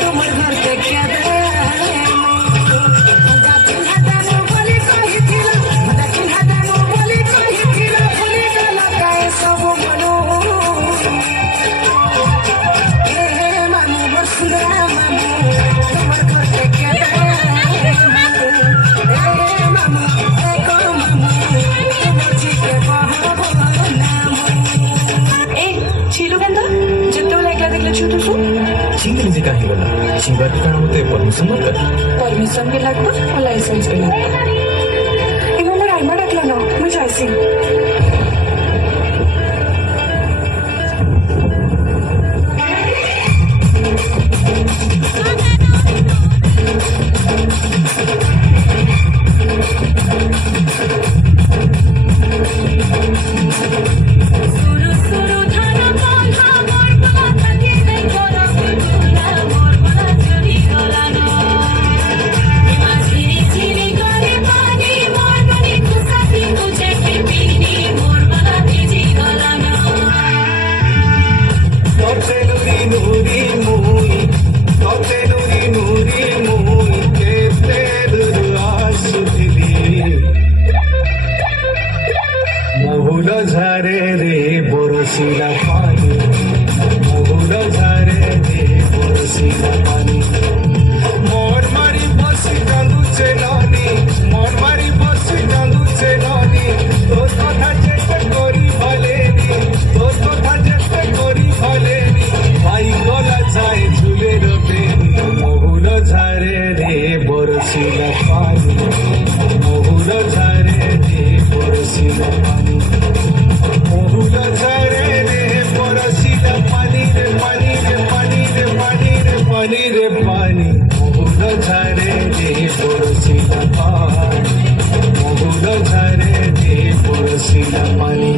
তোমার ঘর থেকে Single is a hero. Single is a permission. Permission भी लगता और लाइसेंस भी लगता इन्हों मैं राइमा रखला ना मैं जाइसी মহুল ঝারে রে বরসিলা পানি মহুল ঝারে রে বরসিলা পানি মন মারি বসি কান্দুছে ননি মন মারি বসি কান্দুছে ননি তোর কথা চেষ্টা করি ভালেনি তোর কথা চেষ্টা করি ভালেনি ভাই গলা যায় ঝুলে রবেনি মহুল ঝারে রে বরসিলা পানি মহুল ঝারে রে বরসিলা পানি মহুল ঝারে রে বরসিলা পানি রে পানি রে পানি রে পানি রে পানি রে পানি মহুল ঝারে রে বরসিলা পানি মহুল ঝারে রে বরসিলা পানি